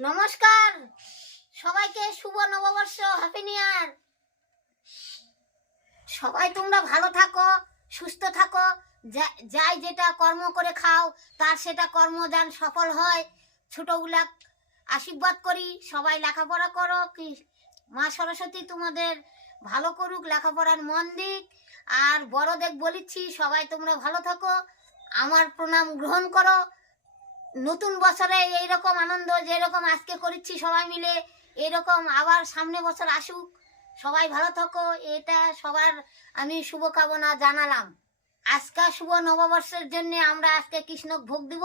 নমস্কার। সবাইকে শুভ নববর্ষ হ্যাপি নিউ ইয়ার সবাই তোমরা ভালো থাকো, সুস্থ থাকো। যাই যেটা কর্ম করে খাও, তার সেটা কর্ম যান সফল হয়। ছোটগুলা আশীর্বাদ করি। সবাই লেখাপড়া করো, কি মা সরস্বতী তোমাদের ভালো করুক, লেখাপড়ার মন দিক। আর বড়দের বলিচ্ছি, সবাই তোমরা ভালো থাকো। আমার প্রণাম গ্রহণ করো। নতুন বছরে এইরকম আনন্দ যেরকম আজকে করেছি সবাই মিলে এরকম আবার সামনে বছর আসুক সবাই ভালো থাকো এটা সবার আমি শুভকামনা জানালাম। আজকে শুভ নববর্ষের জন্য আমরা আজকে কৃষ্ণক ভোগ দিব।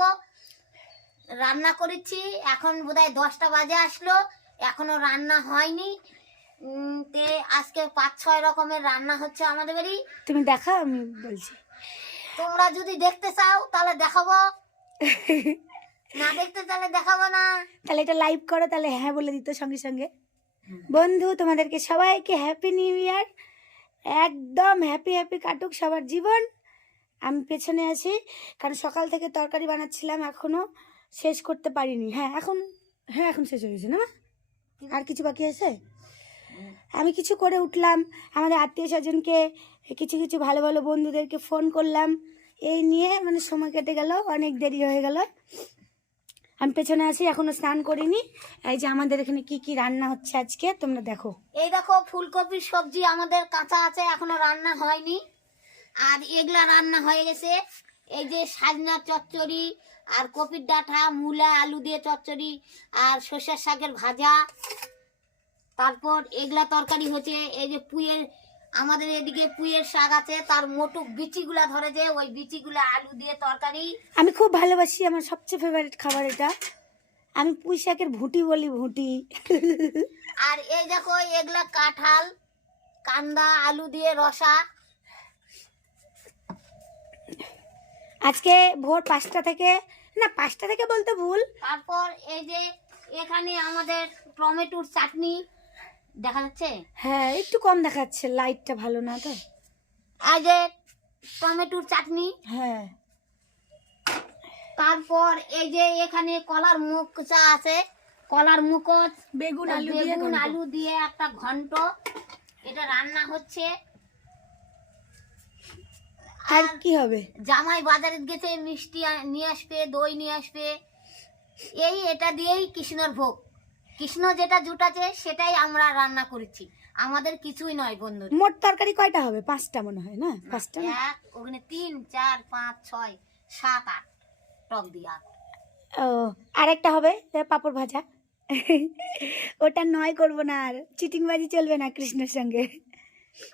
রান্না করেছি এখন বোধহয় দশটা বাজে আসলো এখনও রান্না হয়নি। তে আজকে পাঁচ ছয় রকমের রান্না হচ্ছে আমাদের বাড়ি। তুমি দেখা আমি বলছি। তোমরা যদি দেখতে চাও তাহলে দেখাবো। না দেখতে তাহলে দেখাবো না। তাহলে এটা লাইভ করো তাহলে হ্যাঁ বলে দিত সঙ্গে সঙ্গে। বন্ধু তোমাদেরকে সবাইকে হ্যাপি নিউ ইয়ার একদম হ্যাপি হ্যাপি কাটুক সবার জীবন। আমি পেছনে আছি কারণ সকাল থেকে তরকারি বানাচ্ছিলাম এখনও শেষ করতে পারিনি। হ্যাঁ এখন হ্যাঁ এখন শেষ হয়ে গেছে না? আর কিছু বাকি আছে? আমি কিছু করে উঠলাম আমাদের আত্মীয় স্বজনকে কিছু কিছু ভালো ভালো বন্ধুদেরকে ফোন করলাম। এই নিয়ে মানে সময় কেটে গেল অনেক দেরি হয়ে গেল। আমি পেছনে আছি, এখনও স্নান করিনি। এই যে আমাদের এখানে কি কি রান্না হচ্ছে আজকে, তোমরা দেখো। এই দেখো ফুলকপির সবজি আমাদের কাঁচা আছে, এখনও রান্না হয়নি। আর এগুলা রান্না হয়ে গেছে। এই যে সাজনা চচ্চড়ি, আর কপির ডাঁটা, মূলা, আলু দিয়ে চচ্চড়ি, আর সর্ষের শাকের ভাজা। তারপর এগুলা তরকারি হচ্ছে, এই যে পুয়ের আমাদের এদিকে পুয়ের শাক আছে তার মোটুক বিচিগুলা ধরেছে ওই বিচিগুলা আলু দিয়ে তরকারি। আমি খুব ভালোবাসি আমার সবচেয়ে ফেভারিট খাবার এটা। আমি পুঁই শাকের ভুটি বলি ভুটি। আর এই দেখো এগুলা কাঁঠাল কান্দা আলু দিয়ে রসা। আজকে ভোর পাঁচটা থেকে না পাঁচটা থেকে বলতে ভুল। তারপর এই যে এখানে আমাদের টমেটোর চাটনি দেখা যাচ্ছে? হ্যাঁ একটু কম দেখাচ্ছে লাইটটা ভালো না তো। যে টমেটোর চাটনি হ্যাঁ। তারপর এই যে এখানে কলার মুখ চা আছে কলার মুখত বেগুন আলু বেগুন আলু দিয়ে একটা ঘন্ট। এটা রান্না হচ্ছে। আর কি হবে? জামাই বাজারে গেছে মিষ্টি নিয়ে আসবে দই নিয়ে আসবে। এই এটা দিয়েই কৃষ্ণর ভোগ। কৃষ্ণ যেটা জুটাছে সেটাই আমরা রান্না করেছি। আমাদের কিছুই নয় বন্ধু মোট তরকারি কয়টা হবে? পাঁচটা মনে হয় না? পাঁচটা এক ওখানে তিন চার পাঁচ ছয় সাত আট টক দিয়ে আট। ও আরেকটা হবে পাঁপড় ভাজা। ওটা নয় করব না আর চিটিংবাজি চলবে না কৃষ্ণের সঙ্গে।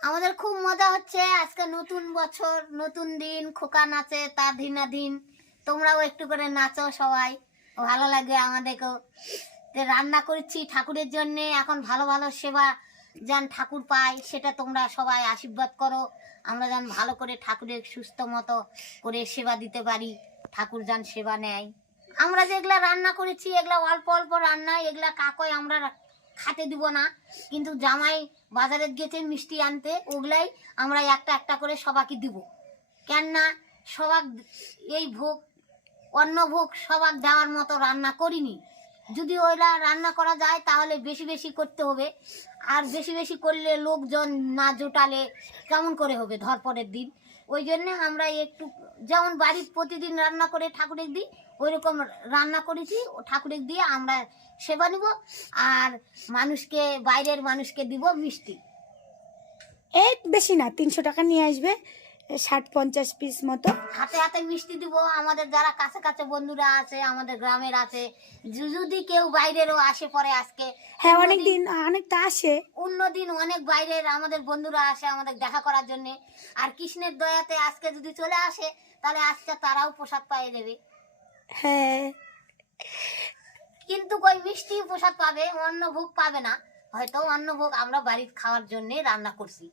আমাদের খুব মজা হচ্ছে আজকে নতুন বছর নতুন দিন খোকা নাচে তার দিন তোমরাও একটু করে নাচো সবাই ভালো লাগে আমাদেরকেও। রান্না করেছি ঠাকুরের জন্য, এখন ভালো ভালো সেবা যেন ঠাকুর পায়, সেটা তোমরা সবাই আশীর্বাদ করো। আমরা যেন ভালো করে ঠাকুরের সুস্থ মতো করে সেবা দিতে পারি, ঠাকুর যেন সেবা নেয়। আমরা যেগুলা রান্না করেছি, এগুলা অল্প অল্প রান্না, এগুলা কাকই আমরা খাতে দিব না। কিন্তু জামাই বাজারে গেছে মিষ্টি আনতে, ওগুলাই আমরা একটা একটা করে সবাইকে দিব। কেননা সবাক এই ভোগ অন্য ভোগ সবাক দেওয়ার মতো রান্না করিনি। যদি ওইটা রান্না করা যায়, তাহলে বেশি বেশি করতে হবে। আর বেশি বেশি করলে লোকজন না জোটালে কেমন করে হবে ধরপরের দিন? ওই জন্যে আমরা একটু, যেমন বাড়ির প্রতিদিন রান্না করে ঠাকুরের দিই ওই রকম রান্না করেছি, ও ঠাকুরের দিয়ে আমরা সেবা নিব, আর মানুষকে, বাইরের মানুষকে দিব মিষ্টি। এই বেশি না, তিনশো টাকা নিয়ে আসবে। ষাট পঞ্চাশ পিস মতো। হাতে হাতে মিষ্টি দিব। আমাদের যারা কাছে কাছে বন্ধুরা আছে আমাদের গ্রামের আছে যদি- কেউ বাইরেরও আসে পরে আজকে হ্যাঁ অনেক দিন অনেকটা আসে। অন্যদিন অনেক বাইরের আমাদের বন্ধুরা আসে আমাদের দেখা করার জন্য। আর কৃষ্ণের দয়াতে আজকে যদি চলে আসে তাহলে আজকে তারাও প্রসাদ পাইয়ে দেবে। হ্যাঁ। কিন্তু ওই মিষ্টি প্রসাদ পাবে অন্য ভোগ পাবে না। হয়তো অন্য ভোগ আমরা বাড়ির খাওয়ার জন্য রান্না করছি।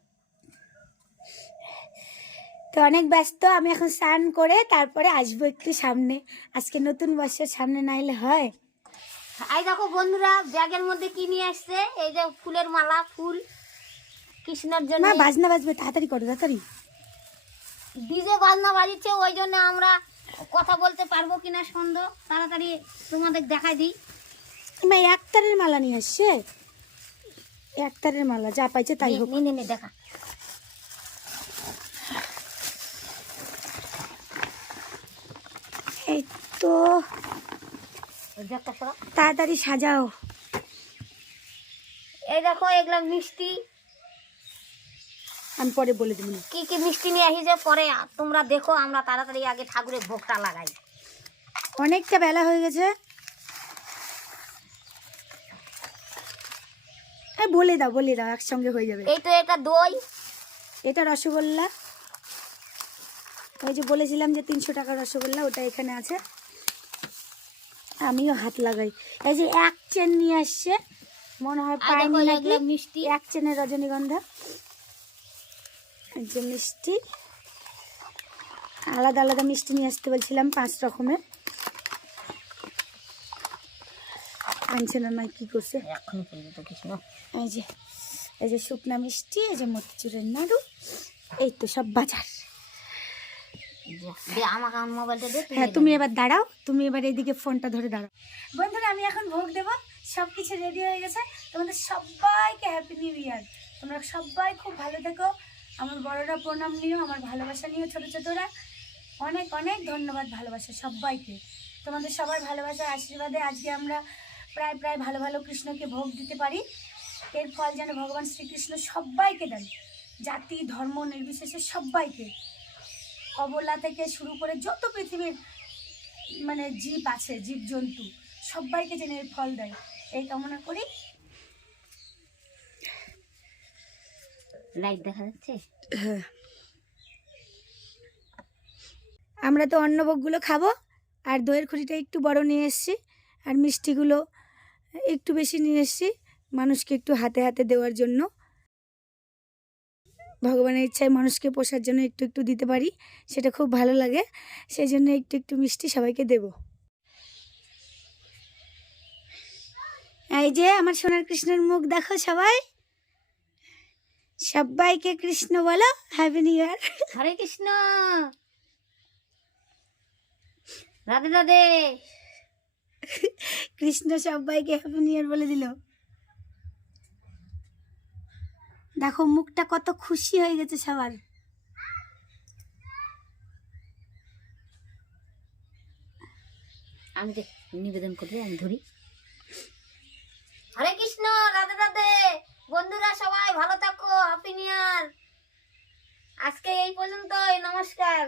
তো অনেক ব্যস্ত আমি এখন স্নান করে তারপরে আসব একটু সামনে। আজকে নতুন বছর সামনে না এলে হয়। এই দেখো বন্ধুরা ব্যাগের মধ্যে কি নিয়ে আসছে? এই যে ফুলের মালা ফুল। কৃষ্ণের জন্য বাজনা বাজবে তাড়াতাড়ি করো তাড়াতাড়ি। ডিজে বাজনা বাজিচ্ছে ওই জন্য আমরা কথা বলতে পারব কিনা সন্দেহ। তাড়াতাড়ি তোমাদের দেখাই দিই। মা একতারের মালা নিয়ে আসছে? একতারের মালা যা পাইছে তাই হোক। দেখা। এই তো। তাড়াতাড়ি সাজাও। এই দেখো এগুলা মিষ্টি। আমি পরে বলে দেবো কি কি মিষ্টি নিয়ে আসি যে পরে তোমরা দেখো আমরা তাড়াতাড়ি আগে ঠাকুরের ভোগটা লাগাই। অনেকটা বেলা হয়ে গেছে। বলে দাও বলে দাও একসঙ্গে হয়ে যাবে। এই তো এটা দই। এটা রসগোল্লা। ওই যে বলেছিলাম যে তিনশো টাকার রসগোল্লা ওটা এখানে আছে। আমিও হাত লাগাই। এই যে এক চেন নিয়ে আসছে মনে হয় নাকি? এগুলো মিষ্টি। এক চেনের রজনীগন্ধা। এই যে মিষ্টি। আলাদা আলাদা মিষ্টি নিয়ে আসতে বলছিলাম পাঁচ রকমের। আনছে না নয় কি করছে? এই যে এই যে শুকনা মিষ্টি এই যে মতিচুরের নাড়ু এই তো সব বাজার। হ্যাঁ। তুমি এবার দাঁড়াও তুমি এবার এইদিকে ফোনটা ধরে দাঁড়াও। বন্ধুরা আমি এখন ভোগ দেব সব কিছু রেডি হয়ে গেছে। তোমাদের সবাইকে হ্যাপি নিউ ইয়ার তোমরা সবাই খুব ভালো থেকো। আমার বড়রা প্রণাম নিও আমার ভালোবাসা নিও ছোটো ছোটোরা। অনেক অনেক ধন্যবাদ ভালোবাসা সবাইকে। তোমাদের সবার ভালোবাসার আশীর্বাদে আজকে আমরা প্রায় প্রায় ভালো ভালো কৃষ্ণকে ভোগ দিতে পারি। এর ফল যেন ভগবান শ্রীকৃষ্ণ সবাইকে দেন। জাতি ধর্ম নির্বিশেষে সবাইকে। অবলা থেকে শুরু করে যত পৃথিবীর মানে জীব আছে জীবজন্তু সবাইকে যেন এর ফল দেয়। এই কামনা করি। লাইট দেখা যাচ্ছে? আমরা তো অন্নভোগগুলো খাব আর দইয়ের খুঁটিটা একটু বড় নিয়ে এসেছি আর মিষ্টিগুলো একটু বেশি নিয়ে এসেছি মানুষকে একটু হাতে হাতে দেওয়ার জন্য। ভগবানের ইচ্ছায় মানুষকে পোষার জন্য একটু একটু দিতে পারি সেটা খুব ভালো লাগে। সেই জন্য একটু একটু মিষ্টি সবাইকে দেব। এই যে আমার সোনার কৃষ্ণের মুখ দেখো সবাই। সবাইকে কৃষ্ণ বলো happy new year Hare Krishna. Radhe Radhe. Krishna সবাইকে হ্যাপি নিউ ইয়ার বলে দিল। দেখো মুখটা কত খুশি হয়ে গেছে সবার। আমি যে নিবেদন করব আমি ধরি। হরে কৃষ্ণ রাধে রাধে। বন্ধুরা সবাই ভালো থাকো হ্যাপি ইয়ার। আজকে এই পর্যন্তই নমস্কার।